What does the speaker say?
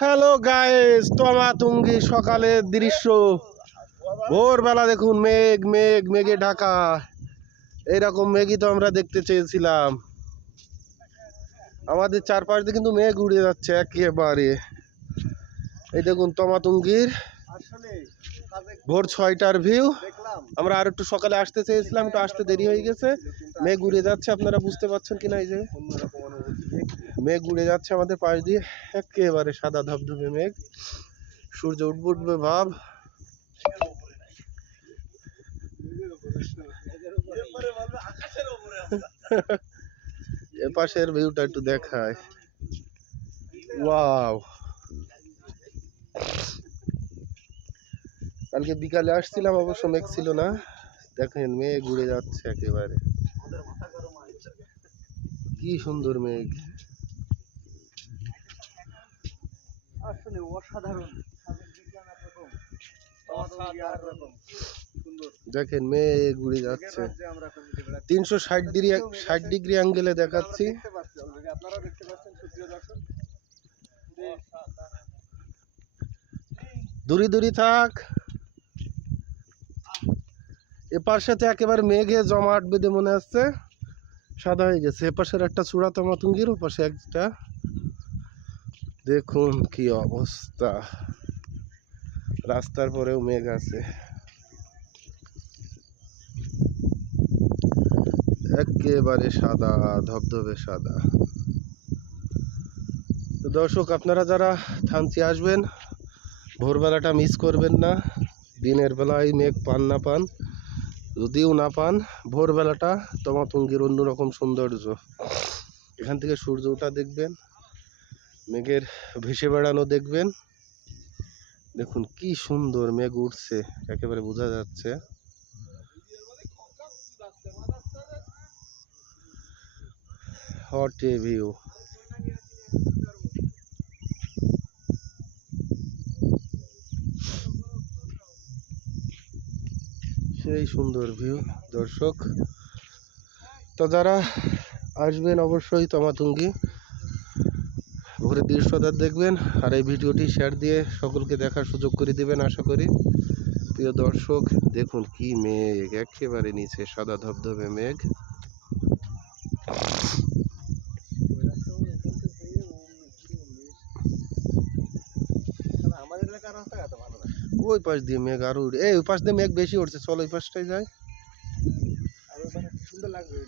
Hello guys, তমাতুঙ্গি সকালের দৃশ্য। ভোরবেলা দেখুন, মেঘ মেঘ মেঘে ঢাকা। এইরকম মেঘই তো আমরা দেখতে চেয়েছিলাম। আমাদের চারপাশ দিয়ে কিন্তু মেঘ উড়ে যাচ্ছে একেবারে। এই দেখুন তমাতুঙ্গির ভোর 6টার ভিউ। আমরা আর একটু সকালে আসতে চেয়েছিলাম, একটু আসতে দেরি হয়ে গেছে। মেঘ উড়ে যাচ্ছে, আপনারা বুঝতে পারছেন কিনা। এই যে মেঘ উড়ে যাচ্ছে আমাদের পাশ দিয়ে, একেবারে সাদা ধবধবে মেঘ। সূর্য উঠবে উঠবে ভাব। এপাশের ভিউটা একটু দেখায়। ওয়াও, কালকে বিকালে আসছিলাম, অবশ্য মেঘ ছিল না। দেখেন মেঘ উড়ে যাচ্ছে একেবারে, কি সুন্দর মেঘ। আসলে অসাধারণ। দেখেন মেঘ উড়ে যাচ্ছে 360 ডিগ্রি অ্যাঙ্গেলে দেখাচ্ছি। দূরে দূরে থাক। এপার সাথে একেবারে মেঘে জমাট বেঁধে মনে হচ্ছে সাদা হয়ে গেছে। এপাশের একটা চূড়া তমাতুঙ্গির, ওপাশে একটা। দেখুন কি অবস্থা, রাস্তার পরেও মেঘ আছে, একেবারে সাদা ধবধবে সাদা। তো দর্শক, আপনারা যারা থানচি আসবেন, ভোরবেলাটা মিস করবেন না। দিনের বেলায় মেঘ পান না পান, যদিও না পান, ভোরবেলাটা তমাতুঙ্গির অন্যরকম সৌন্দর্য। এখান থেকে সূর্য ওঠা দেখবেন, মেঘের ভেসে বেড়ানো দেখবেন। দেখুন কি সুন্দর মেঘ উঠছে, একেবারে বোঝা যাচ্ছে। Hot a view. সেই সুন্দর ভিউ দর্শক। তো যারা আসবেন অবশ্যই তমাতুঙ্গি ভোরের দৃশ্যটা দেখবেন, আর এই ভিডিওটি শেয়ার দিয়ে সকলকে দেখার সুযোগ করে দেবেন আশা করি। প্রিয় দর্শক, দেখুন কি মেঘ, একেবারে নিচে সাদা ধবধবে মেঘ। ওই পাশ দিয়ে মেঘ আরো ওই পাশ দিয়ে মেঘ বেশি উঠছে, চল ওই পাশটাই যায়। সুন্দর লাগবে।